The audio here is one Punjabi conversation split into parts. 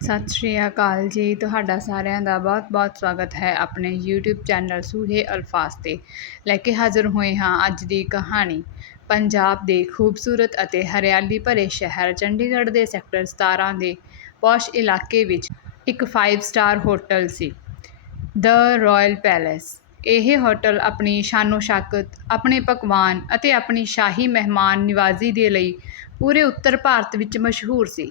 ਸਤਿ ਸ਼੍ਰੀ ਅਕਾਲ ਜੀ। ਤੁਹਾਡਾ ਸਾਰਿਆਂ ਦਾ ਬਹੁਤ-ਬਹੁਤ ਸਵਾਗਤ ਹੈ ਆਪਣੇ YouTube ਚੈਨਲ ਸੂਹੇ ਅਲਫਾਜ਼ ਤੇ। ਲੈ ਕੇ ਹਾਜ਼ਰ ਹੋਏ ਹਾਂ ਅੱਜ ਦੀ ਕਹਾਣੀ। ਪੰਜਾਬ ਦੇ ਖੂਬਸੂਰਤ ਅਤੇ ਹਰਿਆਲੀ ਭਰੇ ਸ਼ਹਿਰ ਚੰਡੀਗੜ੍ਹ ਦੇ ਸੈਕਟਰ 17 ਦੇ ਪੌਸ਼ ਇਲਾਕੇ ਵਿੱਚ ਇੱਕ 5 ਸਟਾਰ ਹੋਟਲ ਸੀ। ਦ ਰਾਇਲ ਪੈਲੇਸ ਇਹ ਹੋਟਲ ਆਪਣੀ ਸ਼ਾਨੋ ਸ਼ਾਕਤ ਆਪਣੇ ਪਕਵਾਨ ਅਤੇ ਆਪਣੀ ਸ਼ਾਹੀ ਮਹਿਮਾਨ ਨਿਵਾਜ਼ੀ ਦੇ ਲਈ ਪੂਰੇ ਉੱਤਰ ਭਾਰਤ ਵਿੱਚ ਮਸ਼ਹੂਰ ਸੀ।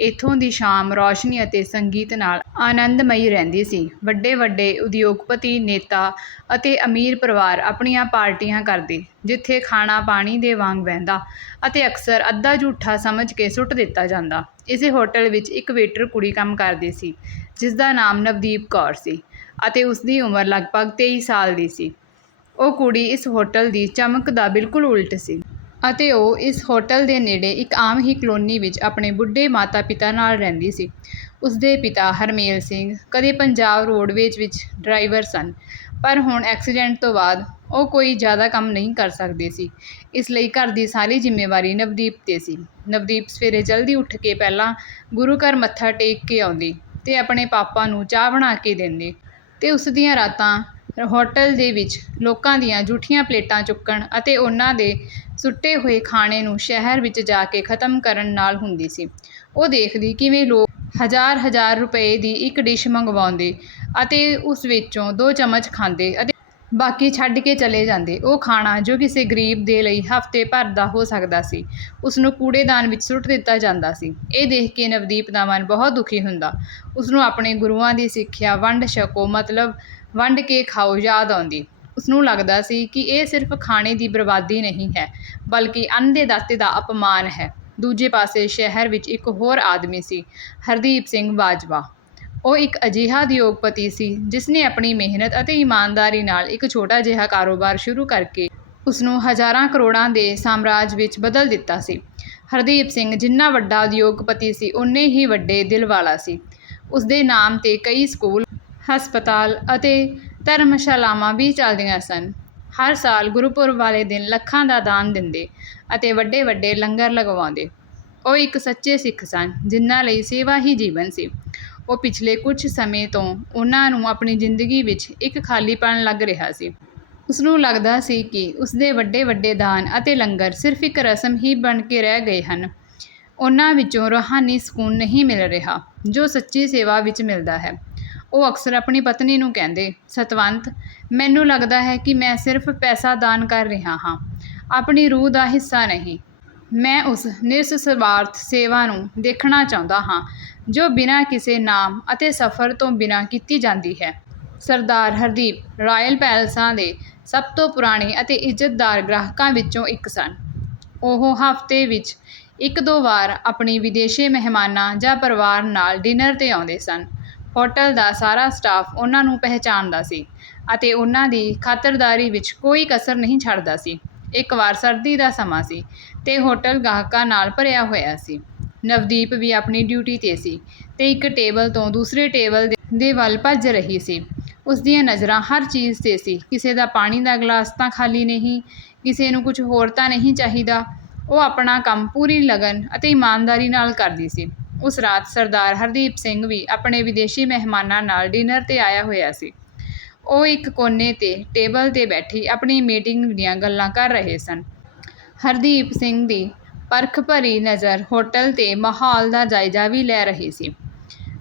ਇੱਥੋਂ ਦੀ ਸ਼ਾਮ ਰੌਸ਼ਨੀ ਅਤੇ ਸੰਗੀਤ ਨਾਲ ਆਨੰਦਮਈ ਰਹਿੰਦੀ ਸੀ। ਵੱਡੇ ਵੱਡੇ ਉਦਯੋਗਪਤੀ, ਨੇਤਾ ਅਤੇ ਅਮੀਰ ਪਰਿਵਾਰ ਆਪਣੀਆਂ ਪਾਰਟੀਆਂ ਕਰਦੇ, ਜਿੱਥੇ ਖਾਣਾ ਪਾਣੀ ਦੇ ਵਾਂਗ ਵਹਿੰਦਾ ਅਤੇ ਅਕਸਰ ਅੱਧਾ ਝੂਠਾ ਸਮਝ ਕੇ ਸੁੱਟ ਦਿੱਤਾ ਜਾਂਦਾ। ਇਸੇ ਹੋਟਲ ਵਿੱਚ ਇੱਕ ਵੇਟਰ ਕੁੜੀ ਕੰਮ ਕਰਦੀ ਸੀ ਜਿਸ ਦਾ ਨਾਮ ਨਵਦੀਪ ਕੌਰ ਸੀ ਅਤੇ ਉਸਦੀ ਉਮਰ ਲਗਭਗ ਤੇਈ ਸਾਲ ਦੀ ਸੀ। ਉਹ ਕੁੜੀ ਇਸ ਹੋਟਲ ਦੀ ਚਮਕ ਦਾ ਬਿਲਕੁਲ ਉਲਟ ਸੀ। ਅਤੇ ਉਹ ਇਸ ਹੋਟਲ ਦੇ ਨੇੜੇ ਇੱਕ ਆਮ ਹੀ ਕਲੋਨੀ ਵਿੱਚ ਆਪਣੇ ਬੁੱਢੇ ਮਾਤਾ-ਪਿਤਾ ਨਾਲ ਰਹਿੰਦੀ ਸੀ। ਉਸ ਦੇ ਪਿਤਾ ਹਰਮੇਲ ਸਿੰਘ ਕਦੇ ਪੰਜਾਬ ਰੋਡਵੇਜ਼ ਵਿੱਚ ਡਰਾਈਵਰ ਸਨ, ਪਰ ਹੁਣ ਐਕਸੀਡੈਂਟ ਤੋਂ ਬਾਅਦ ਉਹ ਕੋਈ ਜ਼ਿਆਦਾ ਕੰਮ ਨਹੀਂ ਕਰ ਸਕਦੇ ਸੀ। ਇਸ ਲਈ ਘਰ ਦੀ ਸਾਰੀ ਜ਼ਿੰਮੇਵਾਰੀ ਨਵਦੀਪ 'ਤੇ ਸੀ। ਨਵਦੀਪ ਸਵੇਰੇ ਜਲਦੀ ਉੱਠ ਕੇ ਪਹਿਲਾਂ ਗੁਰੂ ਘਰ ਮੱਥਾ ਟੇਕ ਕੇ ਆਉਂਦੀ ਤੇ ਆਪਣੇ ਪਾਪਾ ਨੂੰ ਚਾਹ ਬਣਾ ਕੇ ਦਿੰਦੀ ਤੇ ਉਸ ਦੀਆਂ ਰਾਤਾਂ ਹੋਟਲ ਦੇ ਵਿੱਚ ਲੋਕਾਂ ਦੀਆਂ ਜੂਠੀਆਂ ਪਲੇਟਾਂ ਚੁੱਕਣ ਅਤੇ ਉਹਨਾਂ ਦੇ ਸੁੱਟੇ ਹੋਏ ਖਾਣੇ ਨੂੰ ਸ਼ਹਿਰ ਵਿੱਚ ਜਾ ਕੇ ਖਤਮ ਕਰਨ ਨਾਲ ਹੁੰਦੀ ਸੀ। ਉਹ ਦੇਖਦੀ ਕਿਵੇਂ ਲੋਕ ਹਜ਼ਾਰ ਹਜ਼ਾਰ ਰੁਪਏ ਦੀ ਇੱਕ ਡਿਸ਼ ਮੰਗਵਾਉਂਦੇ ਅਤੇ ਉਸ ਵਿੱਚੋਂ ਦੋ ਚਮਚ ਖਾਂਦੇ ਅਤੇ ਬਾਕੀ ਛੱਡ ਕੇ ਚਲੇ ਜਾਂਦੇ। ਉਹ ਖਾਣਾ ਜੋ ਕਿਸੇ ਗਰੀਬ ਦੇ ਲਈ ਹਫ਼ਤੇ ਭਰ ਦਾ ਹੋ ਸਕਦਾ ਸੀ ਉਸ ਨੂੰ ਕੂੜੇਦਾਨ ਵਿੱਚ ਸੁੱਟ ਦਿੱਤਾ ਜਾਂਦਾ ਸੀ। ਇਹ ਦੇਖ ਕੇ ਨਵਦੀਪ ਦਾ ਮਨ ਬਹੁਤ ਦੁਖੀ ਹੁੰਦਾ। ਉਸ ਨੂੰ ਆਪਣੇ ਗੁਰੂਆਂ ਦੀ ਸਿੱਖਿਆ ਵੰਡ ਛਕੋ ਮਤਲਬ ਵੰਡ ਕੇ ਖਾਓ ਯਾਦ ਆਉਂਦੀ। ਉਸਨੂੰ ਲੱਗਦਾ ਸੀ ਕਿ ਇਹ ਸਿਰਫ ਖਾਣੇ ਦੀ ਬਰਬਾਦੀ ਨਹੀਂ ਹੈ, ਬਲਕਿ ਅੰਨ ਦੇ ਦਾਤੇ ਦਾ ਅਪਮਾਨ ਹੈ। ਦੂਜੇ ਪਾਸੇ ਸ਼ਹਿਰ ਵਿੱਚ ਇੱਕ ਹੋਰ ਆਦਮੀ ਸੀ, ਹਰਦੀਪ ਸਿੰਘ ਬਾਜਵਾ। ਉਹ ਇੱਕ ਅਜਿਹਾ ਉਦਯੋਗਪਤੀ ਸੀ ਜਿਸ ਨੇ ਆਪਣੀ ਮਿਹਨਤ ਅਤੇ ਇਮਾਨਦਾਰੀ ਨਾਲ ਇੱਕ ਛੋਟਾ ਜਿਹਾ ਕਾਰੋਬਾਰ ਸ਼ੁਰੂ ਕਰਕੇ ਉਸ ਨੂੰ ਹਜ਼ਾਰਾਂ ਕਰੋੜਾਂ ਦੇ ਸਾਮਰਾਜ ਵਿੱਚ ਬਦਲ ਦਿੱਤਾ ਸੀ। ਹਰਦੀਪ ਸਿੰਘ ਜਿੰਨਾ ਵੱਡਾ ਉਦਯੋਗਪਤੀ ਸੀ ਉਨੇ ਹੀ ਵੱਡੇ ਦਿਲ ਵਾਲਾ ਸੀ। ਉਸ ਦੇ ਨਾਮ ਤੇ ਕਈ ਸਕੂਲ, ਹਸਪਤਾਲ ਅਤੇ ਧਰਮਸ਼ਾਲਾਵਾਂ ਵੀ ਚੱਲਦੀਆਂ ਸਨ। ਹਰ ਸਾਲ ਗੁਰਪੁਰਬ ਵਾਲੇ ਦਿਨ ਲੱਖਾਂ ਦਾ ਦਾਨ ਦਿੰਦੇ ਅਤੇ ਵੱਡੇ ਵੱਡੇ ਲੰਗਰ ਲਗਵਾਉਂਦੇ। ਉਹ ਇੱਕ ਸੱਚੇ ਸਿੱਖ ਸਨ, ਜਿਨ੍ਹਾਂ ਲਈ ਸੇਵਾ ਹੀ ਜੀਵਨ ਸੀ। ਉਹ ਪਿਛਲੇ ਕੁਝ ਸਮੇਂ ਤੋਂ ਉਹਨਾਂ ਨੂੰ ਆਪਣੀ ਜ਼ਿੰਦਗੀ ਵਿੱਚ ਇੱਕ ਖਾਲੀਪਣ ਲੱਗ ਰਿਹਾ ਸੀ। ਉਸ ਨੂੰ ਲੱਗਦਾ ਸੀ ਕਿ ਉਸ ਦੇ ਵੱਡੇ ਵੱਡੇ ਦਾਨ ਅਤੇ ਲੰਗਰ ਸਿਰਫ ਇੱਕ ਰਸਮ ਹੀ ਬਣ ਕੇ ਰਹਿ ਗਏ ਹਨ। ਉਹਨਾਂ ਵਿੱਚੋਂ ਰੂਹਾਨੀ ਸਕੂਨ ਨਹੀਂ ਮਿਲ ਰਿਹਾ, ਜੋ ਸੱਚੀ ਸੇਵਾ ਵਿੱਚ ਮਿਲਦਾ ਹੈ। ਉਹ ਅਕਸਰ ਆਪਣੀ ਪਤਨੀ ਨੂੰ ਕਹਿੰਦੇ, ਸਤਵੰਤ, ਮੈਨੂੰ ਲੱਗਦਾ ਹੈ ਕਿ ਮੈਂ ਸਿਰਫ ਪੈਸਾ ਦਾਨ ਕਰ ਰਿਹਾ ਹਾਂ। ਆਪਣੀ ਰੂਹ ਦਾ ਹਿੱਸਾ ਨਹੀਂ। ਮੈਂ ਉਸ ਨਿਰਸਵਾਰਥ ਸੇਵਾ ਨੂੰ ਦੇਖਣਾ ਚਾਹੁੰਦਾ ਹਾਂ, ਜੋ ਬਿਨਾਂ ਕਿਸੇ ਨਾਮ ਅਤੇ ਸਫ਼ਰ ਤੋਂ ਬਿਨਾਂ ਕੀਤੀ ਜਾਂਦੀ ਹੈ। ਸਰਦਾਰ ਹਰਦੀਪ, ਰਾਇਲ ਪੈਲਸਾਂ ਦੇ ਸਭ ਤੋਂ ਪੁਰਾਣੇ ਅਤੇ ਇੱਜ਼ਤਦਾਰ ਗ੍ਰਾਹਕਾਂ ਵਿੱਚੋਂ ਇੱਕ ਸਨ। ਉਹ ਹਫ਼ਤੇ ਵਿੱਚ ਇੱਕ ਦੋ ਵਾਰ ਆਪਣੀ ਵਿਦੇਸ਼ੀ ਮਹਿਮਾਨਾਂ ਜਾਂ ਪਰਿਵਾਰ ਨਾਲ ਡਿਨਰ 'ਤੇ ਆਉਂਦੇ ਸਨ। ਹੋਟਲ ਦਾ ਸਾਰਾ ਸਟਾਫ ਉਹਨਾਂ ਨੂੰ ਪਹਿਚਾਣਦਾ ਸੀ ਅਤੇ ਉਹਨਾਂ ਦੀ ਖਾਤਰਦਾਰੀ ਵਿੱਚ ਕੋਈ ਕਸਰ ਨਹੀਂ ਛੱਡਦਾ ਸੀ। ਇੱਕ ਵਾਰ ਸਰਦੀ ਦਾ ਸਮਾਂ ਸੀ ਤੇ ਹੋਟਲ ਗਾਹਕਾਂ ਨਾਲ ਭਰਿਆ ਹੋਇਆ ਸੀ। ਨਵਦੀਪ ਵੀ ਆਪਣੀ ਡਿਊਟੀ 'ਤੇ ਸੀ ਤੇ ਇੱਕ ਟੇਬਲ ਤੋਂ ਦੂਸਰੇ ਟੇਬਲ ਦੇ ਵੱਲ ਭੱਜ ਰਹੀ ਸੀ। ਉਸ ਦੀਆਂ ਨਜ਼ਰਾਂ ਹਰ ਚੀਜ਼ 'ਤੇ ਸੀ। ਕਿਸੇ ਦਾ ਪਾਣੀ ਦਾ ਗਲਾਸ ਤਾਂ ਖਾਲੀ ਨਹੀਂ, ਕਿਸੇ ਨੂੰ ਕੁਝ ਹੋਰ ਤਾਂ ਨਹੀਂ ਚਾਹੀਦਾ। ਉਹ ਆਪਣਾ ਕੰਮ ਪੂਰੀ ਲਗਨ ਅਤੇ ਇਮਾਨਦਾਰੀ ਨਾਲ ਕਰਦੀ ਸੀ। ਉਸ ਰਾਤ ਸਰਦਾਰ ਹਰਦੀਪ ਸਿੰਘ ਵੀ ਆਪਣੇ ਵਿਦੇਸ਼ੀ ਮਹਿਮਾਨਾਂ ਨਾਲ ਡਿਨਰ 'ਤੇ ਆਇਆ ਹੋਇਆ ਸੀ। ਉਹ ਇੱਕ ਕੋਨੇ 'ਤੇ ਟੇਬਲ 'ਤੇ ਬੈਠੀ ਆਪਣੀ ਮੀਟਿੰਗ ਦੀਆਂ ਗੱਲਾਂ ਕਰ ਰਹੇ ਸਨ। ਹਰਦੀਪ ਸਿੰਘ ਦੀ ਪਰਖ ਭਰੀ ਨਜ਼ਰ ਹੋਟਲ ਤੇ ਮਾਹੌਲ ਦਾ ਜਾਇਜ਼ਾ ਵੀ ਲੈ ਰਹੀ ਸੀ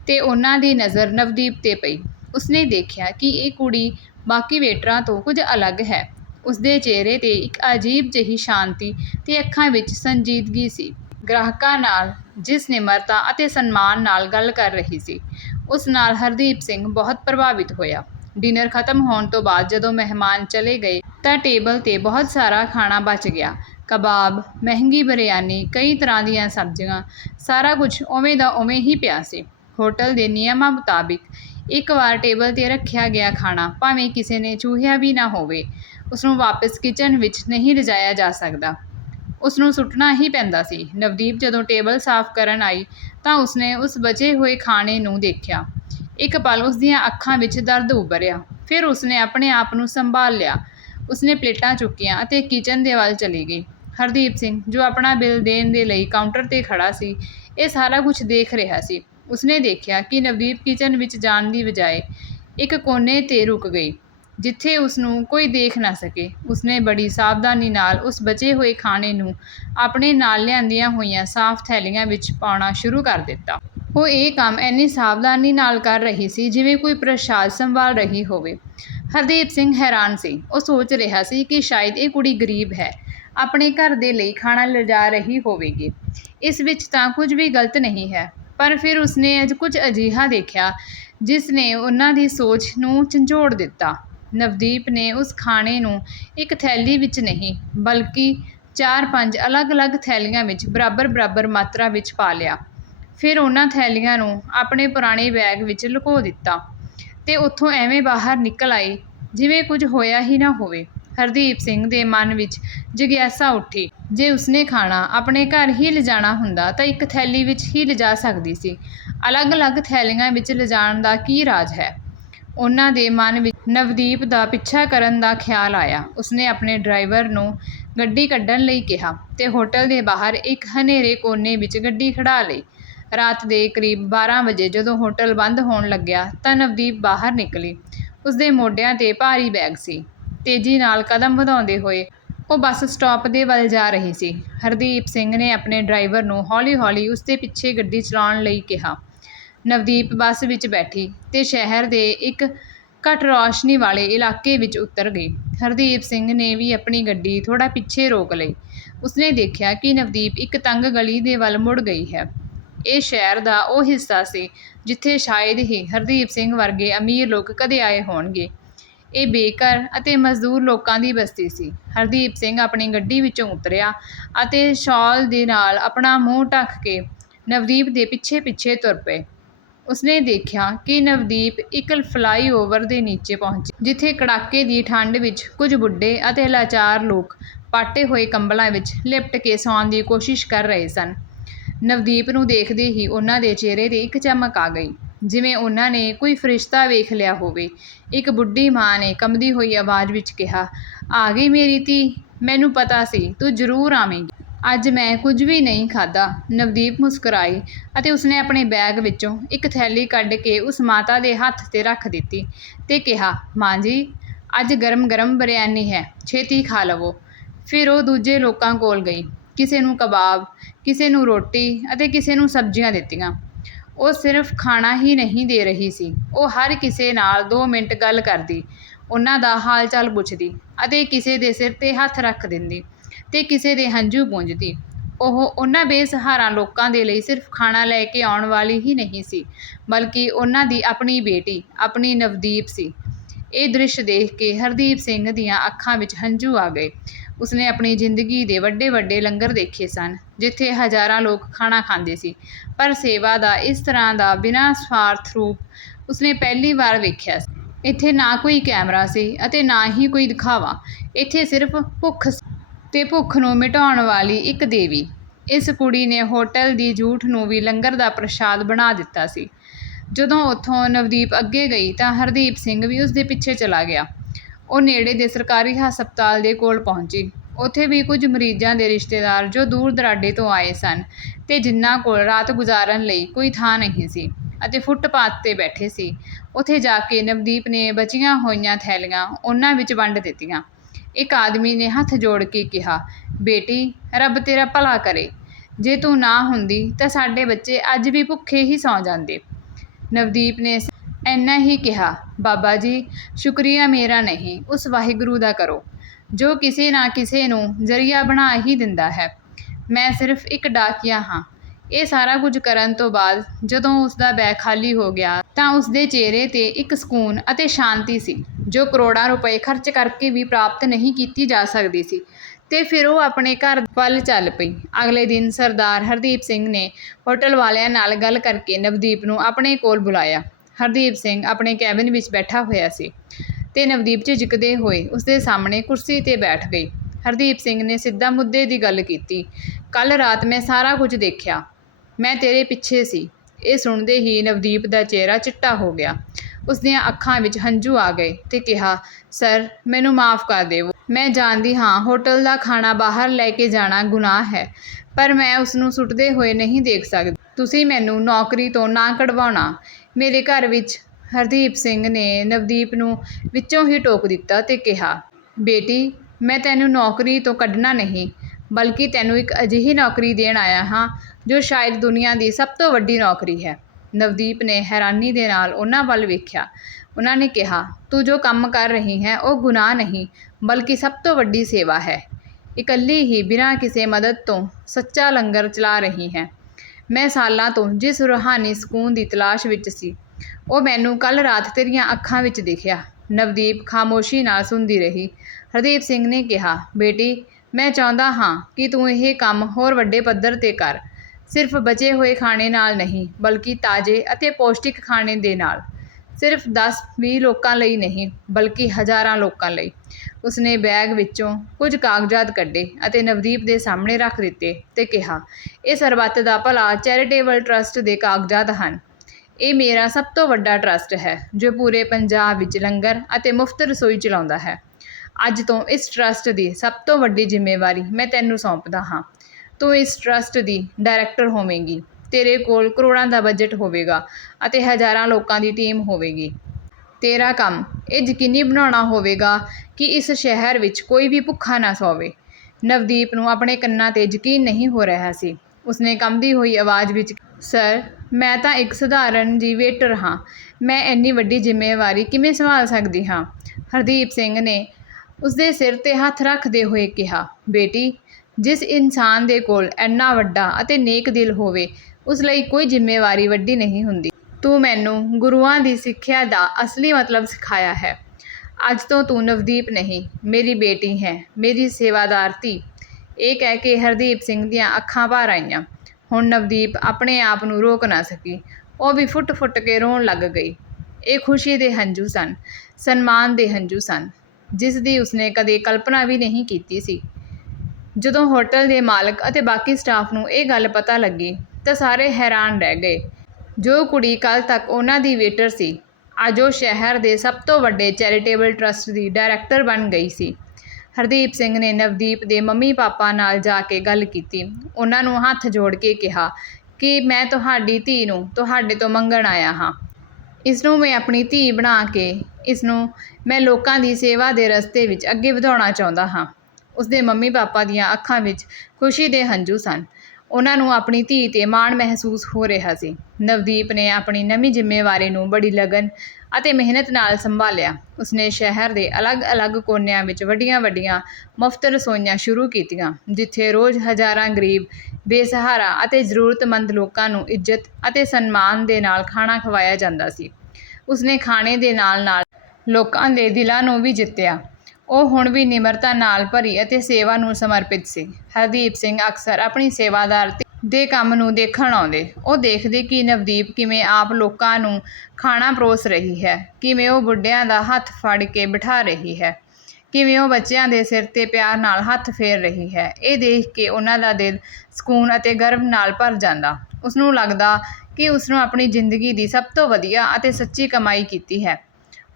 ਤੇ ਉਹਨਾਂ ਦੀ ਨਜ਼ਰ ਨਵਦੀਪ 'ਤੇ ਪਈ। ਉਸਨੇ ਦੇਖਿਆ ਕਿ ਇਹ ਕੁੜੀ ਬਾਕੀ ਵੇਟਰਾਂ ਤੋਂ ਕੁਝ ਅਲੱਗ ਹੈ। ਉਸਦੇ ਚਿਹਰੇ 'ਤੇ ਇੱਕ ਅਜੀਬ ਜਿਹੀ ਸ਼ਾਂਤੀ ਤੇ ਅੱਖਾਂ ਵਿੱਚ ਸੰਜੀਦਗੀ ਸੀ। ਗ੍ਰਾਹਕਾਂ ਨਾਲ, ਜਿਸ ਨਿਮਰਤਾ ਅਤੇ ਸਨਮਾਨ ਨਾਲ ਗੱਲ ਕਰ ਰਹੀ ਸੀ, ਉਸ ਨਾਲ ਹਰਦੀਪ ਸਿੰਘ ਬਹੁਤ ਪ੍ਰਭਾਵਿਤ ਹੋਇਆ। ਡਿਨਰ ਖਤਮ ਹੋਣ ਤੋਂ ਬਾਅਦ ਜਦੋਂ ਮਹਿਮਾਨ ਚਲੇ ਗਏ ਤਾਂ ਟੇਬਲ 'ਤੇ ਬਹੁਤ ਸਾਰਾ ਖਾਣਾ ਬਚ ਗਿਆ। ਕਬਾਬ, ਮਹਿੰਗੀ ਬਿਰਿਆਨੀ, ਕਈ ਤਰ੍ਹਾਂ ਦੀਆਂ ਸਬਜ਼ੀਆਂ, ਸਾਰਾ ਕੁਝ ਉਵੇਂ ਦਾ ਉਵੇਂ ਹੀ ਪਿਆ ਸੀ। ਹੋਟਲ ਦੇ ਨਿਯਮਾਂ ਮੁਤਾਬਿਕ ਇੱਕ ਵਾਰ ਟੇਬਲ 'ਤੇ ਰੱਖਿਆ ਗਿਆ ਖਾਣਾ ਭਾਵੇਂ ਕਿਸੇ ਨੇ ਚੂਹਿਆ ਵੀ ਨਾ ਹੋਵੇ, ਉਸਨੂੰ ਵਾਪਸ ਕਿਚਨ ਵਿੱਚ ਨਹੀਂ ਲਿਜਾਇਆ ਜਾ ਸਕਦਾ। ਉਸ ਨੂੰ ਸੁੱਟਣਾ ਹੀ ਪੈਂਦਾ ਸੀ। ਨਵਦੀਪ ਜਦੋਂ ਟੇਬਲ ਸਾਫ਼ ਕਰਨ ਆਈ ਤਾਂ ਉਸਨੇ ਉਸ ਬਚੇ ਹੋਏ ਖਾਣੇ ਨੂੰ ਦੇਖਿਆ। ਇੱਕ ਪਲ ਉਸ ਦੀਆਂ ਅੱਖਾਂ ਵਿੱਚ ਦਰਦ ਉੱਭਰਿਆ। ਫਿਰ ਉਸਨੇ ਆਪਣੇ ਆਪ ਨੂੰ ਸੰਭਾਲ ਲਿਆ। ਉਸਨੇ ਪਲੇਟਾਂ ਚੁੱਕੀਆਂ ਅਤੇ ਕਿਚਨ ਦੇ ਵੱਲ ਚਲੀ ਗਈ। ਹਰਦੀਪ ਸਿੰਘ, ਜੋ ਆਪਣਾ ਬਿੱਲ ਦੇਣ ਦੇ ਲਈ ਕਾਊਂਟਰ 'ਤੇ ਖੜਾ ਸੀ, ਇਹ ਸਾਰਾ ਕੁਝ ਦੇਖ ਰਿਹਾ ਸੀ। ਉਸਨੇ ਦੇਖਿਆ ਕਿ ਨਵਦੀਪ ਕਿਚਨ ਵਿੱਚ ਜਾਣ ਦੀ ਬਜਾਏ ਇੱਕ ਕੋਨੇ 'ਤੇ ਰੁਕ ਗਈ। ਜਿੱਥੇ ਉਸਨੂੰ ਕੋਈ ਦੇਖ ਨਾ ਸਕੇ। ਉਸਨੇ ਬੜੀ ਸਾਵਧਾਨੀ ਨਾਲ ਉਸ ਬਚੇ ਹੋਏ ਖਾਣੇ ਨੂੰ ਆਪਣੇ ਨਾਲ ਲਿਆਂਦੀਆਂ ਹੋਈਆਂ ਸਾਫ਼ ਥੈਲੀਆਂ ਵਿੱਚ ਪਾਉਣਾ ਸ਼ੁਰੂ ਕਰ ਦਿੱਤਾ। ਉਹ ਇਹ ਕੰਮ ਇੰਨੀ ਸਾਵਧਾਨੀ ਨਾਲ ਕਰ ਰਹੀ ਸੀ ਜਿਵੇਂ ਕੋਈ ਪ੍ਰਸ਼ਾਦ ਸੰਭਾਲ ਰਹੀ ਹੋਵੇ। ਹਰਦੀਪ ਸਿੰਘ ਹੈਰਾਨ ਸੀ। ਉਹ ਸੋਚ ਰਿਹਾ ਸੀ ਕਿ ਸ਼ਾਇਦ ਇਹ ਕੁੜੀ ਗਰੀਬ ਹੈ। ਆਪਣੇ ਘਰ ਦੇ ਲਈ ਖਾਣਾ ਲਿਜਾ ਰਹੀ ਹੋਵੇਗੀ। ਇਸ ਵਿੱਚ ਤਾਂ ਕੁਝ ਵੀ ਗਲਤ ਨਹੀਂ ਹੈ। ਪਰ ਫਿਰ ਉਸਨੇ ਅੱਜ ਕੁਝ ਅਜਿਹਾ ਦੇਖਿਆ, ਜਿਸ ਨੇ ਉਹਨਾਂ ਦੀ ਸੋਚ ਨੂੰ ਝੰਜੋੜ ਦਿੱਤਾ। ਨਵਦੀਪ ਨੇ ਉਸ ਖਾਣੇ ਨੂੰ ਇੱਕ ਥੈਲੀ ਵਿੱਚ ਨਹੀਂ, ਬਲਕਿ ਚਾਰ ਪੰਜ ਅਲੱਗ-ਅਲੱਗ ਥੈਲੀਆਂ ਵਿੱਚ ਬਰਾਬਰ-ਬਰਾਬਰ ਮਾਤਰਾ ਵਿੱਚ ਪਾ ਲਿਆ। ਫਿਰ ਉਹਨਾਂ ਥੈਲੀਆਂ ਨੂੰ ਆਪਣੇ ਪੁਰਾਣੇ ਬੈਗ ਵਿੱਚ ਲੁਕੋ ਦਿੱਤਾ ਤੇ ਉੱਥੋਂ ਐਵੇਂ ਬਾਹਰ ਨਿਕਲ ਆਈ ਜਿਵੇਂ ਕੁਝ ਹੋਇਆ ਹੀ ਨਾ ਹੋਵੇ। ਹਰਦੀਪ ਸਿੰਘ ਦੇ ਮਨ ਵਿੱਚ ਜਿਗਿਆਸਾ ਉੱਠੀ। ਜੇ ਉਸਨੇ ਖਾਣਾ ਆਪਣੇ ਘਰ ਹੀ ਲਿਜਾਣਾ ਹੁੰਦਾ ਤਾਂ ਇੱਕ ਥੈਲੀ ਵਿੱਚ ਹੀ ਲਿਜਾ ਸਕਦੀ ਸੀ। ਅਲੱਗ-ਅਲੱਗ ਥੈਲੀਆਂ ਵਿੱਚ ਲਿਜਾਣ ਦਾ ਕੀ ਰਾਜ ਹੈ? ਉਹਨਾਂ ਦੇ ਮਨ ਵਿੱਚ ਨਵਦੀਪ ਦਾ ਪਿੱਛਾ ਕਰਨ ਦਾ ਖਿਆਲ ਆਇਆ। ਉਸਨੇ ਆਪਣੇ ਡਰਾਈਵਰ ਨੂੰ ਗੱਡੀ ਕੱਢਣ ਲਈ ਕਿਹਾ ਤੇ ਹੋਟਲ ਦੇ ਬਾਹਰ ਇੱਕ ਹਨੇਰੇ ਕੋਨੇ ਵਿੱਚ ਗੱਡੀ ਖੜਾ ਲਈ। ਰਾਤ ਦੇ ਕਰੀਬ 12 ਵਜੇ ਜਦੋਂ ਹੋਟਲ ਬੰਦ ਹੋਣ ਲੱਗਿਆ ਤਾਂ ਨਵਦੀਪ ਬਾਹਰ ਨਿਕਲੀ। ਉਸਦੇ ਮੋਢਿਆਂ 'ਤੇ ਭਾਰੀ ਬੈਗ ਸੀ। ਤੇਜ਼ੀ ਨਾਲ ਕਦਮ ਵਧਾਉਂਦੇ ਹੋਏ ਉਹ ਬੱਸ ਸਟਾਪ ਦੇ ਵੱਲ ਜਾ ਰਹੀ ਸੀ। ਹਰਦੀਪ ਸਿੰਘ ਨੇ ਆਪਣੇ ਡਰਾਈਵਰ ਨੂੰ ਹੌਲੀ-ਹੌਲੀ ਉਸਦੇ ਪਿੱਛੇ ਗੱਡੀ ਚਲਾਉਣ ਲਈ ਕਿਹਾ। ਨਵਦੀਪ ਬੱਸ ਵਿੱਚ ਬੈਠੀ ਤੇ ਸ਼ਹਿਰ ਦੇ ਇੱਕ ਘੱਟ ਰੌਸ਼ਨੀ ਵਾਲੇ ਇਲਾਕੇ ਵਿੱਚ ਉਤਰ ਗਈ। ਹਰਦੀਪ ਸਿੰਘ ਨੇ ਵੀ ਆਪਣੀ ਗੱਡੀ ਥੋੜ੍ਹਾ ਪਿੱਛੇ ਰੋਕ ਲਈ। ਉਸਨੇ ਦੇਖਿਆ ਕਿ ਨਵਦੀਪ ਇੱਕ ਤੰਗ ਗਲੀ ਦੇ ਵੱਲ ਮੁੜ ਗਈ ਹੈ। ਇਹ ਸ਼ਹਿਰ ਦਾ ਉਹ ਹਿੱਸਾ ਸੀ, ਜਿੱਥੇ ਸ਼ਾਇਦ ਹੀ ਹਰਦੀਪ ਸਿੰਘ ਵਰਗੇ ਅਮੀਰ ਲੋਕ ਕਦੇ ਆਏ ਹੋਣਗੇ। ਇਹ ਬੇਘਰ ਅਤੇ ਮਜ਼ਦੂਰ ਲੋਕਾਂ ਦੀ ਬਸਤੀ ਸੀ। ਹਰਦੀਪ ਸਿੰਘ ਆਪਣੀ ਗੱਡੀ ਵਿੱਚੋਂ ਉਤਰਿਆ ਅਤੇ ਸ਼ਾਲ ਦੇ ਨਾਲ ਆਪਣਾ ਮੂੰਹ ਢੱਕ ਕੇ ਨਵਦੀਪ ਦੇ ਪਿੱਛੇ-ਪਿੱਛੇ ਤੁਰ ਪਏ। ਉਸਨੇ ਦੇਖਿਆ ਕਿ ਨਵਦੀਪ ਇੱਕ ਫਲਾਈਓਵਰ ਦੇ ਨੀਚੇ ਪਹੁੰਚੀ, ਜਿੱਥੇ ਕੜਾਕੇ ਦੀ ਠੰਡ ਵਿੱਚ ਕੁਝ ਬੁੱਢੇ ਅਤੇ ਲਾਚਾਰ ਲੋਕ ਪਾਟੇ ਹੋਏ ਕੰਬਲਾਂ ਵਿੱਚ ਲਿਪਟ ਕੇ ਸੌਣ ਦੀ ਕੋਸ਼ਿਸ਼ ਕਰ ਰਹੇ ਸਨ। ਨਵਦੀਪ ਨੂੰ ਦੇਖਦੇ ਹੀ ਉਹਨਾਂ ਦੇ ਚਿਹਰੇ 'ਤੇ ਇੱਕ ਚਮਕ ਆ ਗਈ, ਜਿਵੇਂ ਉਹਨਾਂ ਨੇ ਕੋਈ ਫਰਿਸ਼ਤਾ ਵੇਖ ਲਿਆ ਹੋਵੇ। ਇੱਕ ਬੁੱਢੀ ਮਾਂ ਨੇ ਕੰਬਦੀ ਹੋਈ ਆਵਾਜ਼ ਵਿੱਚ ਕਿਹਾ, ਆ ਗਈ ਮੇਰੀ ਧੀ, ਮੈਨੂੰ ਪਤਾ ਸੀ, ਤੂੰ ਜ਼ਰੂਰ ਆਵੇਂਗੀ। ਅੱਜ ਮੈਂ ਕੁਝ ਵੀ ਨਹੀਂ ਖਾਧਾ। ਨਵਦੀਪ ਮੁਸਕਰਾਈ ਅਤੇ ਉਸਨੇ ਆਪਣੇ ਬੈਗ ਵਿੱਚੋਂ ਇੱਕ ਥੈਲੀ ਕੱਢ ਕੇ ਉਸ ਮਾਤਾ ਦੇ ਹੱਥ 'ਤੇ ਰੱਖ ਦਿੱਤੀ ਤੇ ਕਿਹਾ, ਮਾਂ ਜੀ, ਅੱਜ ਗਰਮ-ਗਰਮ ਬਿਰਿਆਨੀ ਹੈ, ਛੇਤੀ ਖਾ ਲਵੋ। ਫਿਰ ਉਹ ਦੂਜੇ ਲੋਕਾਂ ਕੋਲ ਗਈ, ਕਿਸੇ ਨੂੰ ਕਬਾਬ, ਕਿਸੇ ਨੂੰ ਰੋਟੀ ਅਤੇ ਕਿਸੇ ਨੂੰ ਸਬਜ਼ੀਆਂ ਦਿੱਤੀਆਂ। ਉਹ ਸਿਰਫ ਖਾਣਾ ਹੀ ਨਹੀਂ ਦੇ ਰਹੀ ਸੀ, ਉਹ ਹਰ ਕਿਸੇ ਨਾਲ ਦੋ ਮਿੰਟ ਗੱਲ ਕਰਦੀ, ਉਹਨਾਂ ਦਾ ਹਾਲ ਚਾਲ ਪੁੱਛਦੀ ਅਤੇ ਕਿਸੇ ਦੇ ਸਿਰ 'ਤੇ ਹੱਥ ਰੱਖ ਦਿੰਦੀ। ਤੇ ਕਿਸੇ ਦੇ ਹੰਝੂ ਪੂੰਝਦੀ ਉਹ ਉਹਨਾਂ ਬੇਸਹਾਰਾ ਲੋਕਾਂ ਦੇ ਲਈ ਸਿਰਫ ਖਾਣਾ ਲੈ ਕੇ ਆਉਣ ਵਾਲੀ ਹੀ ਨਹੀਂ ਸੀ, ਬਲਕਿ ਉਹਨਾਂ ਦੀ ਆਪਣੀ ਬੇਟੀ, ਆਪਣੀ ਨਵਦੀਪ ਸੀ। ਇਹ ਦ੍ਰਿਸ਼ ਦੇਖ ਕੇ ਹਰਦੀਪ ਸਿੰਘ ਦੀਆਂ ਅੱਖਾਂ ਵਿੱਚ ਹੰਝੂ ਆ ਗਏ। ਉਸਨੇ ਆਪਣੀ ਜ਼ਿੰਦਗੀ ਦੇ ਵੱਡੇ ਵੱਡੇ ਲੰਗਰ ਦੇਖੇ ਸਨ, ਜਿੱਥੇ ਹਜ਼ਾਰਾਂ ਲੋਕ ਖਾਣਾ ਖਾਂਦੇ ਸੀ। ਪਰ ਸੇਵਾ ਦਾ ਇਸ ਤਰ੍ਹਾਂ ਦਾ ਬਿਨਾਂ ਸਵਾਰਥ ਰੂਪ ਉਸਨੇ ਪਹਿਲੀ ਵਾਰ ਵੇਖਿਆ ਸੀ। ਇੱਥੇ ਨਾ ਕੋਈ ਕੈਮਰਾ ਸੀ ਅਤੇ ਨਾ ਹੀ ਕੋਈ ਦਿਖਾਵਾ। ਇੱਥੇ ਸਿਰਫ ਭੁੱਖ ਸੀ ਤੇ ਭੁੱਖ ਨੂੰ ਮਿਟਾਉਣ ਵਾਲੀ ਇੱਕ ਦੇਵੀ। ਇਸ ਕੁੜੀ ਨੇ ਹੋਟਲ ਦੀ ਜੂਠ ਨੂੰ ਵੀ ਲੰਗਰ ਦਾ ਪ੍ਰਸ਼ਾਦ ਬਣਾ ਦਿੱਤਾ ਸੀ। ਜਦੋਂ ਉੱਥੋਂ ਨਵਦੀਪ ਅੱਗੇ ਗਈ ਤਾਂ ਹਰਦੀਪ ਸਿੰਘ ਵੀ ਉਸਦੇ ਪਿੱਛੇ ਚਲਾ ਗਿਆ। ਉਹ ਨੇੜੇ ਦੇ ਸਰਕਾਰੀ ਹਸਪਤਾਲ ਦੇ ਕੋਲ ਪਹੁੰਚੀ। ਉੱਥੇ ਵੀ ਕੁਝ ਮਰੀਜ਼ਾਂ ਦੇ ਰਿਸ਼ਤੇਦਾਰ ਜੋ ਦੂਰ ਦਰਾਡੇ ਤੋਂ ਆਏ ਸਨ ਤੇ ਜਿਨ੍ਹਾਂ ਕੋਲ ਰਾਤ ਗੁਜ਼ਾਰਨ ਲਈ ਕੋਈ ਥਾਂ ਨਹੀਂ ਸੀ ਅਤੇ ਫੁੱਟਪਾਥ ਤੇ ਬੈਠੇ ਸੀ। ਉੱਥੇ ਜਾ ਕੇ ਨਵਦੀਪ ਨੇ ਬਚੀਆਂ ਹੋਈਆਂ ਥੈਲੀਆਂ ਉਹਨਾਂ ਵਿੱਚ ਵੰਡ ਦਿੱਤੀਆਂ। ਇੱਕ ਆਦਮੀ ਨੇ ਹੱਥ ਜੋੜ ਕੇ ਕਿਹਾ, ਬੇਟੀ, ਰੱਬ ਤੇਰਾ ਭਲਾ ਕਰੇ। ਜੇ ਤੂੰ ਨਾ ਹੁੰਦੀ ਤਾਂ ਸਾਡੇ ਬੱਚੇ ਅੱਜ ਵੀ ਭੁੱਖੇ ਹੀ ਸੌਂ ਜਾਂਦੇ। ਨਵਦੀਪ ਨੇ ਇੰਨਾ ਹੀ ਕਿਹਾ, ਬਾਬਾ ਜੀ, ਸ਼ੁਕਰੀਆ ਮੇਰਾ ਨਹੀਂ, ਉਸ ਵਾਹਿਗੁਰੂ ਦਾ ਕਰੋ। ਜੋ ਕਿਸੇ ਨਾ ਕਿਸੇ ਨੂੰ ਜ਼ਰੀਆ ਬਣਾ ਹੀ ਦਿੰਦਾ ਹੈ। ਮੈਂ ਸਿਰਫ ਇੱਕ ਡਾਕੀਆ ਹਾਂ। ਇਹ ਸਾਰਾ ਕੁਝ ਕਰਨ ਤੋਂ ਬਾਅਦ ਜਦੋਂ ਉਸਦਾ ਬੈਗ ਖਾਲੀ ਹੋ ਗਿਆ ਤਾਂ ਉਸਦੇ ਚਿਹਰੇ 'ਤੇ ਇੱਕ ਸਕੂਨ ਅਤੇ ਸ਼ਾਂਤੀ ਸੀ। ਜੋ ਕਰੋੜਾਂ ਰੁਪਏ ਖਰਚ ਕਰਕੇ ਵੀ ਪ੍ਰਾਪਤ ਨਹੀਂ ਕੀਤੀ ਜਾ ਸਕਦੀ ਸੀ। ਤੇ ਫਿਰ ਉਹ ਆਪਣੇ ਘਰ ਵੱਲ ਚੱਲ ਪਈ। ਅਗਲੇ ਦਿਨ ਸਰਦਾਰ ਹਰਦੀਪ ਸਿੰਘ ਨੇ ਹੋਟਲ ਵਾਲਿਆਂ ਨਾਲ ਗੱਲ ਕਰਕੇ ਨਵਦੀਪ ਨੂੰ ਆਪਣੇ ਕੋਲ ਬੁਲਾਇਆ। ਹਰਦੀਪ ਸਿੰਘ ਆਪਣੇ ਕੈਬਿਨ ਵਿੱਚ ਬੈਠਾ ਹੋਇਆ ਸੀ ਤੇ ਨਵਦੀਪ ਝਿਜਕਦੇ ਹੋਏ ਉਸਦੇ ਸਾਹਮਣੇ ਕੁਰਸੀ ਤੇ ਬੈਠ ਗਈ। ਹਰਦੀਪ ਸਿੰਘ ਨੇ ਸਿੱਧਾ ਮੁੱਦੇ ਦੀ ਗੱਲ ਕੀਤੀ। ਕੱਲ ਰਾਤ ਮੈਂ ਸਾਰਾ ਕੁਝ ਦੇਖਿਆ। ਮੈਂ ਤੇਰੇ ਪਿੱਛੇ ਸੀ ਇਹ ਸੁਣਦੇ ਹੀ ਨਵਦੀਪ ਦਾ ਚਿਹਰਾ ਚਿੱਟਾ ਹੋ ਗਿਆ। ਉਸ ਦੀਆਂ ਅੱਖਾਂ ਵਿੱਚ ਹੰਝੂ ਆ ਗਏ ਤੇ ਕਿਹਾ, ਸਰ, ਮੈਨੂੰ ਮਾਫ ਕਰ ਦੇਵੋ ਮੈਂ ਜਾਣਦੀ ਹਾਂ, ਹੋਟਲ ਦਾ ਖਾਣਾ ਬਾਹਰ ਲੈ ਕੇ ਜਾਣਾ ਗੁਨਾਹ ਹੈ, ਪਰ ਮੈਂ ਉਸ ਨੂੰ ਸੁੱਟਦੇ ਹੋਏ ਨਹੀਂ ਦੇਖ ਸਕਦੀ। ਤੁਸੀਂ ਮੈਨੂੰ ਨੌਕਰੀ ਤੋਂ ਨਾ ਕਢਵਾਉਣਾ। ਮੇਰੇ ਘਰ ਵਿੱਚ ਹਰਦੀਪ ਸਿੰਘ ਨੇ ਨਵਦੀਪ ਨੂੰ ਵਿੱਚੋਂ ਹੀ ਟੋਕ ਦਿੱਤਾ ਤੇ ਕਿਹਾ, ਬੇਟੀ, ਮੈਂ ਤੈਨੂੰ ਨੌਕਰੀ ਤੋਂ ਕੱਢਣਾ ਨਹੀਂ, ਬਲਕਿ ਤੈਨੂੰ ਇੱਕ ਅਜਿਹੀ ਨੌਕਰੀ ਦੇਣ ਆਇਆ ਹਾਂ, ਜੋ ਸ਼ਾਇਦ ਦੁਨੀਆ ਦੀ ਸਭ ਤੋਂ ਵੱਡੀ ਨੌਕਰੀ ਹੈ। ਨਵਦੀਪ ਨੇ ਹੈਰਾਨੀ ਦੇ ਨਾਲ ਉਹਨਾਂ ਵੱਲ ਵੇਖਿਆ। ਉਹਨਾਂ ਨੇ ਕਿਹਾ, ਤੂੰ ਜੋ ਕੰਮ ਕਰ ਰਹੀ ਹੈ, ਉਹ ਗੁਨਾਹ ਨਹੀਂ, ਬਲਕਿ ਸਭ ਤੋਂ ਵੱਡੀ ਸੇਵਾ ਹੈ। ਇਕੱਲੀ ਹੀ ਬਿਨਾਂ ਕਿਸੇ ਮਦਦ ਤੋਂ ਸੱਚਾ ਲੰਗਰ ਚਲਾ ਰਹੀ ਹੈ। ਮੈਂ ਸਾਲਾਂ ਤੋਂ ਜਿਸ ਰੂਹਾਨੀ ਸਕੂਨ ਦੀ ਤਲਾਸ਼ ਵਿੱਚ ਸੀ, ਉਹ ਮੈਨੂੰ ਕੱਲ੍ਹ ਰਾਤ ਤੇਰੀਆਂ ਅੱਖਾਂ ਵਿੱਚ ਦਿਖਿਆ। ਨਵਦੀਪ ਖਾਮੋਸ਼ੀ ਨਾਲ ਸੁਣਦੀ ਰਹੀ। ਹਰਦੀਪ ਸਿੰਘ ਨੇ ਕਿਹਾ, ਬੇਟੀ, ਮੈਂ ਚਾਹੁੰਦਾ ਹਾਂ ਕਿ ਤੂੰ ਇਹ ਕੰਮ ਹੋਰ ਵੱਡੇ ਪੱਧਰ ਤੇ ਕਰ। ਸਿਰਫ ਬਚੇ ਹੋਏ ਖਾਣੇ ਨਾਲ ਨਹੀਂ, ਬਲਕਿ ਤਾਜ਼ੇ ਅਤੇ ਪੌਸ਼ਟਿਕ ਖਾਣੇ ਦੇ ਨਾਲ। ਸਿਰਫ 10-20 ਲੋਕਾਂ ਲਈ ਨਹੀਂ, ਬਲਕਿ ਹਜ਼ਾਰਾਂ ਲੋਕਾਂ ਲਈ। ਉਸਨੇ ਬੈਗ ਵਿੱਚੋਂ ਕੁਝ ਕਾਗਜ਼ਾਤ ਕੱਢੇ ਅਤੇ ਨਵਦੀਪ ਦੇ ਸਾਹਮਣੇ ਰੱਖ ਦਿੱਤੇ ਤੇ ਕਿਹਾ, ਇਹ ਸਰਬੱਤ ਦਾ ਭਲਾ ਚੈਰੀਟੇਬਲ ਟਰਸਟ ਦੇ ਕਾਗਜ਼ਾਤ ਹਨ। ਇਹ ਮੇਰਾ ਸਭ ਤੋਂ ਵੱਡਾ ਟਰਸਟ ਹੈ, ਜੋ ਪੂਰੇ ਪੰਜਾਬ ਵਿੱਚ ਲੰਗਰ ਅਤੇ ਮੁਫਤ ਰਸੋਈ ਚਲਾਉਂਦਾ ਹੈ। ਅੱਜ ਤੋਂ ਇਸ ਟਰਸਟ ਦੀ ਸਭ ਤੋਂ ਵੱਡੀ ਜ਼ਿੰਮੇਵਾਰੀ ਮੈਂ ਤੈਨੂੰ ਸੌਂਪਦਾ ਹਾਂ। ਤੂੰ ਇਸ ਟਰਸਟ ਦੀ ਡਾਇਰੈਕਟਰ ਹੋਵੇਂਗੀ। ਤੇਰੇ ਕੋਲ ਕਰੋੜਾਂ ਦਾ ਬਜਟ ਹੋਵੇਗਾ ਅਤੇ ਹਜ਼ਾਰਾਂ ਲੋਕਾਂ ਦੀ ਟੀਮ ਹੋਵੇਗੀ। ਤੇਰਾ ਕੰਮ ਇਹ ਯਕੀਨੀ ਬਣਾਉਣਾ ਹੋਵੇਗਾ ਕਿ ਇਸ ਸ਼ਹਿਰ ਵਿੱਚ ਕੋਈ ਵੀ ਭੁੱਖਾ ਨਾ ਸੌਵੇ। ਨਵਦੀਪ ਨੂੰ ਆਪਣੇ ਕੰਨਾਂ ਤੇ ਯਕੀਨ ਨਹੀਂ ਹੋ ਰਿਹਾ ਸੀ। ਉਸਨੇ ਕੰਬਦੀ ਹੋਈ ਆਵਾਜ਼ ਵਿੱਚ, ਸਰ, ਮੈਂ ਤਾਂ ਇੱਕ ਸਧਾਰਨ ਜੀ ਵੇਟਰ ਹਾਂ। ਮੈਂ ਇੰਨੀ ਵੱਡੀ ਜ਼ਿੰਮੇਵਾਰੀ ਕਿਵੇਂ ਸੰਭਾਲ ਸਕਦੀ ਹਾਂ? ਹਰਦੀਪ ਸਿੰਘ ਨੇ ਉਸਦੇ ਸਿਰ ਤੇ ਹੱਥ ਰੱਖਦੇ ਹੋਏ ਕਿਹਾ, ਬੇਟੀ ਜਿਸ ਇਨਸਾਨ ਦੇ ਕੋਲ ਐਨਾ ਵੱਡਾ ਅਤੇ ਨੇਕ ਦਿਲ ਹੋਵੇ, ਉਸ ਲਈ ਕੋਈ ਜ਼ਿੰਮੇਵਾਰੀ ਵੱਡੀ ਨਹੀਂ ਹੁੰਦੀ। ਤੂੰ ਮੈਨੂੰ ਗੁਰੂਆਂ ਦੀ ਸਿੱਖਿਆ ਦਾ ਅਸਲੀ ਮਤਲਬ ਸਿਖਾਇਆ ਹੈ। ਅੱਜ ਤੋਂ ਤੂੰ ਨਵਦੀਪ ਨਹੀਂ, ਮੇਰੀ ਬੇਟੀ ਹੈ, ਮੇਰੀ ਸੇਵਾਦਾਰ ਧੀ ਇਹ ਕਹਿ ਕੇ ਹਰਦੀਪ ਸਿੰਘ ਦੀਆਂ ਅੱਖਾਂ ਭਰ ਆਈਆਂ। ਹੁਣ ਨਵਦੀਪ ਆਪਣੇ ਆਪ ਨੂੰ ਰੋਕ ਨਾ ਸਕੀ। ਉਹ ਵੀ ਫੁੱਟ-ਫੁੱਟ ਕੇ ਰੋਣ ਲੱਗ ਗਈ। ਇਹ ਖੁਸ਼ੀ ਦੇ ਹੰਝੂ ਸਨ, ਸਨਮਾਨ ਦੇ ਹੰਝੂ ਸਨ, ਜਿਸ ਦੀ ਉਸਨੇ ਕਦੇ ਕਲਪਨਾ ਵੀ ਨਹੀਂ ਕੀਤੀ ਸੀ। ਜਦੋਂ ਹੋਟਲ ਦੇ ਮਾਲਕ ਅਤੇ ਬਾਕੀ ਸਟਾਫ ਨੂੰ ਇਹ ਗੱਲ ਪਤਾ ਲੱਗੀ ਤਾਂ ਸਾਰੇ ਹੈਰਾਨ ਰਹਿ ਗਏ। ਜੋ ਕੁੜੀ ਕੱਲ ਤੱਕ ਉਹਨਾਂ ਦੀ ਵੇਟਰ ਸੀ, ਅੱਜ ਉਹ ਸ਼ਹਿਰ ਦੇ ਸਭ ਤੋਂ ਵੱਡੇ ਚੈਰੀਟੇਬਲ ਟਰਸਟ ਦੀ ਡਾਇਰੈਕਟਰ ਬਣ ਗਈ ਸੀ। ਹਰਦੀਪ ਸਿੰਘ ਨੇ ਨਵਦੀਪ ਦੇ ਮੰਮੀ ਪਾਪਾ ਨਾਲ ਜਾ ਕੇ ਗੱਲ ਕੀਤੀ। ਉਹਨਾਂ ਨੂੰ ਹੱਥ ਜੋੜ ਕੇ ਕਿਹਾ ਕਿ ਮੈਂ ਤੁਹਾਡੀ ਧੀ ਨੂੰ ਤੁਹਾਡੇ ਤੋਂ ਮੰਗਣ ਆਇਆ ਹਾਂ। ਇਸ ਨੂੰ ਮੈਂ ਆਪਣੀ ਧੀ ਬਣਾ ਕੇ, ਇਸ ਨੂੰ ਮੈਂ ਲੋਕਾਂ ਦੀ ਸੇਵਾ ਦੇ ਰਸਤੇ ਵਿੱਚ ਅੱਗੇ ਵਧਾਉਣਾ ਚਾਹੁੰਦਾ ਹਾਂ। ਉਸਦੇ ਮੰਮੀ ਪਾਪਾ ਦੀਆਂ ਅੱਖਾਂ ਵਿੱਚ ਖੁਸ਼ੀ ਦੇ ਹੰਝੂ ਸਨ। ਉਹਨਾਂ ਨੂੰ ਆਪਣੀ ਧੀ ਤੇ ਮਾਣ ਮਹਿਸੂਸ ਹੋ ਰਿਹਾ ਸੀ। ਨਵਦੀਪ ਨੇ ਆਪਣੀ ਨਵੀਂ ਜ਼ਿੰਮੇਵਾਰੀ ਨੂੰ ਬੜੀ ਲਗਨ ਅਤੇ ਮਿਹਨਤ ਨਾਲ ਸੰਭਾਲਿਆ। ਉਸਨੇ ਸ਼ਹਿਰ ਦੇ ਅਲੱਗ-ਅਲੱਗ ਕੋਨਿਆਂ ਵਿੱਚ ਵੱਡੀਆਂ-ਵੱਡੀਆਂ ਮੁਫਤ ਰਸੋਈਆਂ ਸ਼ੁਰੂ ਕੀਤੀਆਂ, ਜਿੱਥੇ ਰੋਜ਼ ਹਜ਼ਾਰਾਂ ਗਰੀਬ, ਬੇਸਹਾਰਾ ਅਤੇ ਜ਼ਰੂਰਤਮੰਦ ਲੋਕਾਂ ਨੂੰ ਇੱਜ਼ਤ ਅਤੇ ਸਨਮਾਨ ਦੇ ਨਾਲ ਖਾਣਾ ਖਵਾਇਆ ਜਾਂਦਾ ਸੀ। ਉਸਨੇ ਖਾਣੇ ਦੇ ਨਾਲ-ਨਾਲ ਲੋਕਾਂ ਦੇ ਦਿਲਾਂ ਨੂੰ ਵੀ ਜਿੱਤਿਆ। ਉਹ ਹੁਣ ਵੀ ਨਿਮਰਤਾ ਨਾਲ ਭਰੀ ਅਤੇ ਸੇਵਾ ਨੂੰ ਸਮਰਪਿਤ ਸੀ। ਹਰਦੀਪ ਸਿੰਘ ਅਕਸਰ ਆਪਣੀ ਸੇਵਾਦਾਰ ਧੀ ਦੇ ਕੰਮ ਨੂੰ ਦੇਖਣ ਆਉਂਦੇ। ਉਹ ਦੇਖਦੇ ਕਿ ਨਵਦੀਪ ਕਿਵੇਂ ਆਪ ਲੋਕਾਂ ਨੂੰ ਖਾਣਾ ਪਰੋਸ ਰਹੀ ਹੈ, ਕਿਵੇਂ ਉਹ ਬੁੱਢਿਆਂ ਦਾ ਹੱਥ ਫੜ ਕੇ ਬਿਠਾ ਰਹੀ ਹੈ, ਕਿਵੇਂ ਉਹ ਬੱਚਿਆਂ ਦੇ ਸਿਰ ਤੇ ਪਿਆਰ ਨਾਲ ਹੱਥ ਫੇਰ ਰਹੀ ਹੈ। ਇਹ ਦੇਖ ਕੇ ਉਹਨਾਂ ਦਾ ਦਿਲ ਸਕੂਨ ਅਤੇ ਗਰਵ ਨਾਲ ਭਰ ਜਾਂਦਾ। ਉਸਨੂੰ ਲੱਗਦਾ ਕਿ ਉਸਨੂੰ ਆਪਣੀ ਜ਼ਿੰਦਗੀ ਦੀ ਸਭ ਤੋਂ ਵਧੀਆ ਅਤੇ ਸੱਚੀ ਕਮਾਈ ਕੀਤੀ ਹੈ।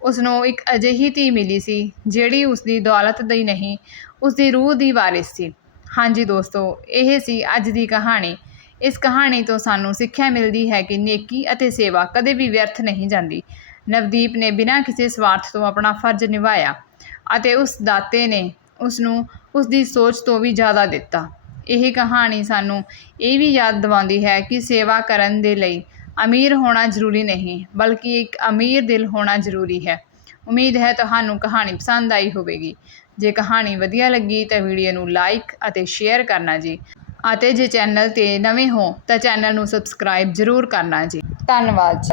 ਉਸ ਨੂੰ ਇੱਕ ਅਜਿਹੀ ਧੀ ਮਿਲੀ ਸੀ, ਜਿਹੜੀ ਉਸ ਦੀ ਦੌਲਤ ਦੀ ਨਹੀਂ ਉਸ ਦੀ ਰੂਹ ਦੀ ਵਾਰਿਸ ਸੀ। ਹਾਂਜੀ ਦੋਸਤੋ, ਇਹ ਸੀ ਅੱਜ ਦੀ ਕਹਾਣੀ। ਇਸ ਕਹਾਣੀ ਤੋਂ ਸਾਨੂੰ ਸਿੱਖਿਆ ਮਿਲਦੀ ਹੈ ਕਿ ਨੇਕੀ ਅਤੇ ਸੇਵਾ ਕਦੇ ਵੀ ਵਿਅਰਥ ਨਹੀਂ ਜਾਂਦੀ। ਨਵਦੀਪ ਨੇ ਬਿਨਾਂ ਕਿਸੇ ਸਵਾਰਥ ਤੋਂ ਆਪਣਾ ਫਰਜ਼ ਨਿਭਾਇਆ ਅਤੇ ਉਸ ਦਾਤੇ ਨੇ ਉਸ ਨੂੰ ਉਸ ਦੀ ਸੋਚ ਤੋਂ ਵੀ ਜ਼ਿਆਦਾ ਦਿੱਤਾ। ਇਹ ਕਹਾਣੀ ਸਾਨੂੰ ਇਹ ਵੀ ਯਾਦ ਦਿਵਾਉਂਦੀ ਹੈ ਕਿ ਸੇਵਾ ਕਰਨ ਦੇ ਲਈ ਅਮੀਰ ਹੋਣਾ ਜ਼ਰੂਰੀ ਨਹੀਂ, ਬਲਕਿ ਇੱਕ ਅਮੀਰ ਦਿਲ ਹੋਣਾ ਜ਼ਰੂਰੀ ਹੈ। ਉਮੀਦ ਹੈ ਤੁਹਾਨੂੰ ਕਹਾਣੀ ਪਸੰਦ ਆਈ ਹੋਵੇਗੀ। ਜੇ ਕਹਾਣੀ ਵਧੀਆ ਲੱਗੀ ਤਾਂ ਵੀਡੀਓ ਨੂੰ ਲਾਈਕ ਅਤੇ ਸ਼ੇਅਰ ਕਰਨਾ ਜੀ। ਅਤੇ ਜੇ ਚੈਨਲ ਤੇ ਨਵੇਂ ਹੋ ਤਾਂ ਚੈਨਲ ਨੂੰ ਸਬਸਕ੍ਰਾਈਬ ਜ਼ਰੂਰ ਕਰਨਾ ਜੀ। ਧੰਨਵਾਦ ਜੀ।